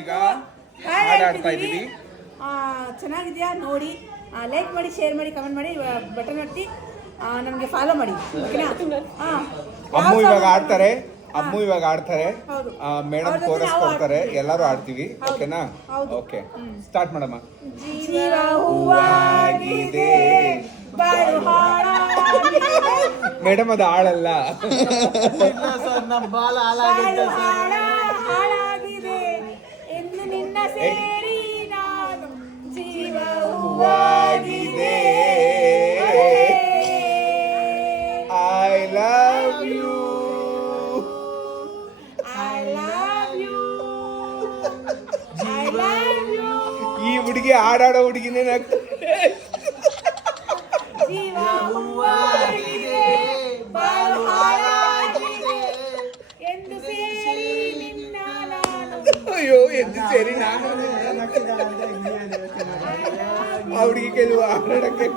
ಈಗ ಹಾಡು ಆಡ್ತಾ ಇದೀವಿ. ಚೆನ್ನಾಗಿದ್ಯಾ ನೋಡಿ, ಲೈಕ್ ಮಾಡಿ, ಶೇರ್ ಮಾಡಿ, ಕಮೆಂಟ್ ಮಾಡಿ, ಬಟನ್ ಒತ್ತಿ ನಮಗೆ ಫಾಲೋ ಮಾಡಿ, ಓಕೆನಾ? ಅಮ್ಮು ಇವಾಗ ಆಡ್ತಾರೆ, ಹೌದು. ಮೇಡಮ್ ಕೋರಸ್ ಕೊಡ್ತಾರೆ, ಎಲ್ಲರೂ ಆಡ್ತೀವಿ, ಓಕೆನಾ? ಓಕೆ, ಸ್ಟಾರ್ಟ್ ಮಾಡಮ್ಮ. ಜೀವ ಹೂವಾಗಿದೆ, ಬಾಳು ಹಾಳಾಗಿದೆ. ಮೇಡಮ್ ಅದು ಆಳಲ್ಲ, ಬಾಳು ಹಾಳಾಗಿದೆ ಎಂದು ನಿನ್ನ ಸೇರಿ ನಾನು ಜೀವ ಹೂವಾಗಿದೆ. ಐ ಲವ್ ಯು, ಈ ಹುಡುಗಿ ಆಡಾಡೋ ಹುಡುಗಿನೇ ಜೀವ ಹೂವಾಗಿದೆ, ಬಾಳು ಹಾಳಾಗಿದೆ ಎಂದು ಸೇರಿ ನಿನ್ನ ನಾನು. ಅಯ್ಯೋ ಎಂದು ಸೇರಿ ನಾನು ಆ ಹುಡುಗಿ ಕೆಲವು ಆಡೋಡಕ್ಕೆ